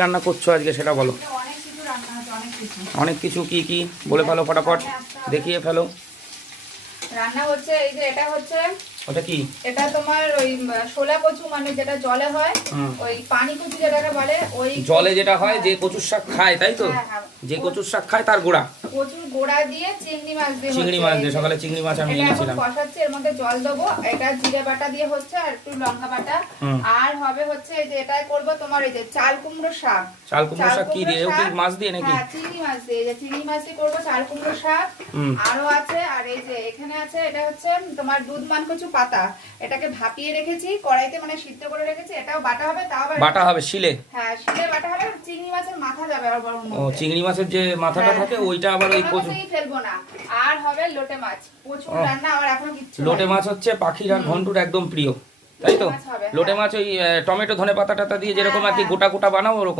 রান্না করছো আজকে সেটা বলো। অনেক কিছু রান্না আছে, অনেক কিছু। অনেক কিছু কি কি বলে ফেলো ফটাফট, দেখিয়ে ফেলো। রান্না হচ্ছে এই যে এটা হচ্ছে, ওটা কি? এটা তোমার ওই শোলা কচু, মানে যেটা জলে হয়, ওই পানি কচু যেটাকে বলে, ওই জলে যেটা হয় যে কচুর শাক খায় তাই তো? হ্যাঁ, হ্যাঁ। যে কচুর শাক খায় তার গোড়া। কচুর গোড়া দিয়ে চিংড়ি মাছ দিয়ে চিংড়ি মাছ দিয়ে, সকালে চিংড়ি মাছ আমি এনেছিলাম। কষাচ্ছি, এর মধ্যে জল দেবো। এটা জিরে বাটা দিয়ে হচ্ছে, আর একটু লঙ্কা বাটা। আর হবে হচ্ছে এই যে এটাই করব তোমার এই যে চাল কুমড়ো শাক। চাল কুমড়ো শাক কি দিয়ে? ওকে মাছ দিয়ে নাকি? হ্যাঁ, চিংড়ি মাছ দিয়ে, যে চিংড়ি মাছ দিয়ে করবো চাল কুমড়ো শাক। আরো আছে, আর এই যে এখানে আছে, এটা হচ্ছে তোমার দুধ মান কচু পাতা। এটাকে ভাপিয়ে রেখেছি কড়াইতে, মানে সিদ্ধ করে রেখেছি। এটাও বাটা হবে, তাও আবার বাটা হবে শিলে? হ্যাঁ, শিলে বাটা হবে। চিংড়ি মাছের মাথা যাবে আবার বড় ও, চিংড়ি মাছের যে মাথাটা থাকে ওইটা আবার ওই কচু ফেলবো না। আর হবে লোটে মাছ, প্রচুর রান্না। আর এখনো কিচ্ছু লোটে মাছ হচ্ছে পাখির আর ঘন্টুর একদম প্রিয়, তাই তো? লোটে মাছ ওই টমেটো ধনে পাতা টাতা দিয়ে যেরকম আর কি গোটা গোটা বানাও ওরকম